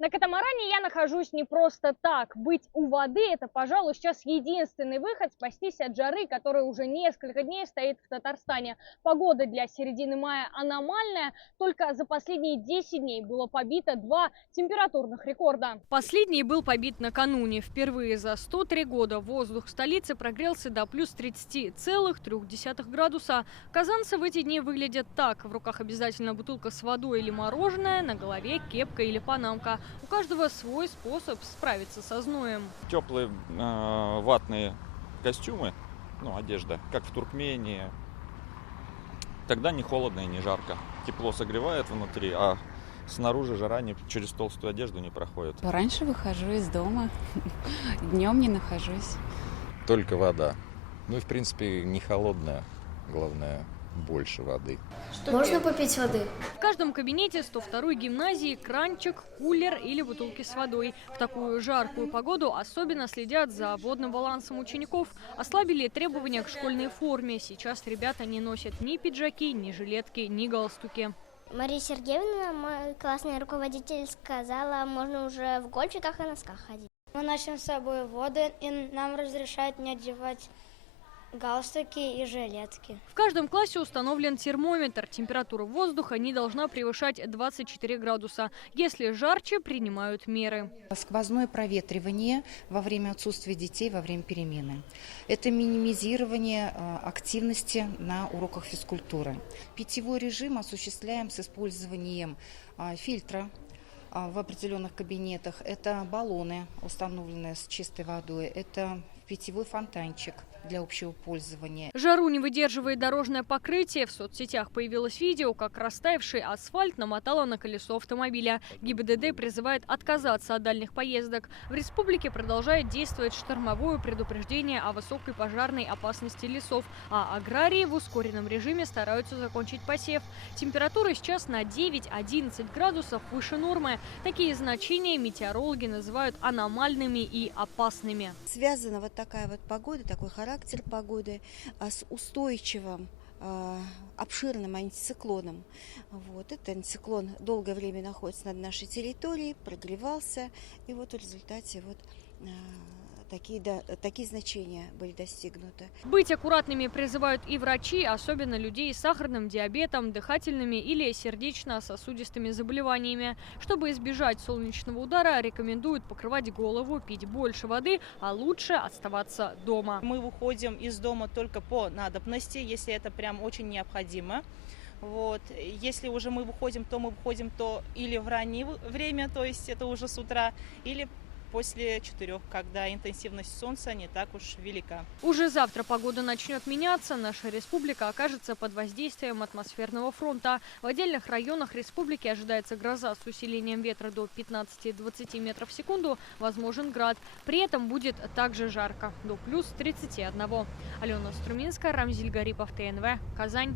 На катамаране я нахожусь не просто так. Быть у воды – это, пожалуй, сейчас единственный выход спастись от жары, которая уже несколько дней стоит в Татарстане. Погода для середины мая аномальная. Только за последние 10 дней было побито 2 температурных рекорда. Последний был побит накануне. Впервые за 103 года воздух в столице прогрелся до плюс 30,3 градуса. Казанцы в эти дни выглядят так. В руках обязательно бутылка с водой или мороженое, на голове кепка или панамка. У каждого свой способ справиться со зноем. Теплые ватные костюмы, одежда, как в Туркмении. Тогда не холодно и не жарко. Тепло согревает внутри, а снаружи жара через толстую одежду не проходит. Раньше выхожу из дома, днем не нахожусь. Только вода. И в принципе не холодная, главное больше воды. Можно попить воды? В каждом кабинете 102-й гимназии кранчик, кулер или бутылки с водой. В такую жаркую погоду особенно следят за водным балансом учеников. Ослабили требования к школьной форме. Сейчас ребята не носят ни пиджаки, ни жилетки, ни галстуки. Мария Сергеевна, мой классный руководитель, сказала, можно уже в гольчиках и носках ходить. Мы носим с собой воду, и нам разрешают не одевать галстуки и жилетки. В каждом классе установлен термометр. Температура воздуха не должна превышать 24 градуса. Если жарче, принимают меры. Сквозное проветривание во время отсутствия детей, во время перемены. Это минимизирование активности на уроках физкультуры. Питьевой режим осуществляем с использованием фильтра в определенных кабинетах. Это баллоны, установленные с чистой водой. Это питьевой фонтанчик для общего пользования. Жару не выдерживает дорожное покрытие. В соцсетях появилось видео, как растаявший асфальт намотало на колесо автомобиля. ГИБДД призывает отказаться от дальних поездок. В республике продолжает действовать штормовое предупреждение о высокой пожарной опасности лесов, а аграрии в ускоренном режиме стараются закончить посев. Температура сейчас на 9-11 градусов выше нормы. Такие значения метеорологи называют аномальными и опасными. Связана вот такая вот погода, такой характер погоды с устойчивым обширным антициклоном. Этот антициклон долгое время находится над нашей территорией, прогревался, и в результате такие значения были достигнуты. Быть аккуратными призывают и врачи, особенно людей с сахарным диабетом, дыхательными или сердечно-сосудистыми заболеваниями. Чтобы избежать солнечного удара, рекомендуют покрывать голову, пить больше воды, а лучше оставаться дома. Мы выходим из дома только по надобности, если это прям очень необходимо. Если уже мы выходим то или в раннее время, то есть это уже с утра, или после 4, когда интенсивность солнца не так уж велика. Уже завтра погода начнет меняться. Наша республика окажется под воздействием атмосферного фронта. В отдельных районах республики ожидается гроза с усилением ветра до 15-20 метров в секунду. Возможен град. При этом будет также жарко, до плюс 31. Алена Струминская, Рамзиль Гарипов, ТНВ, Казань.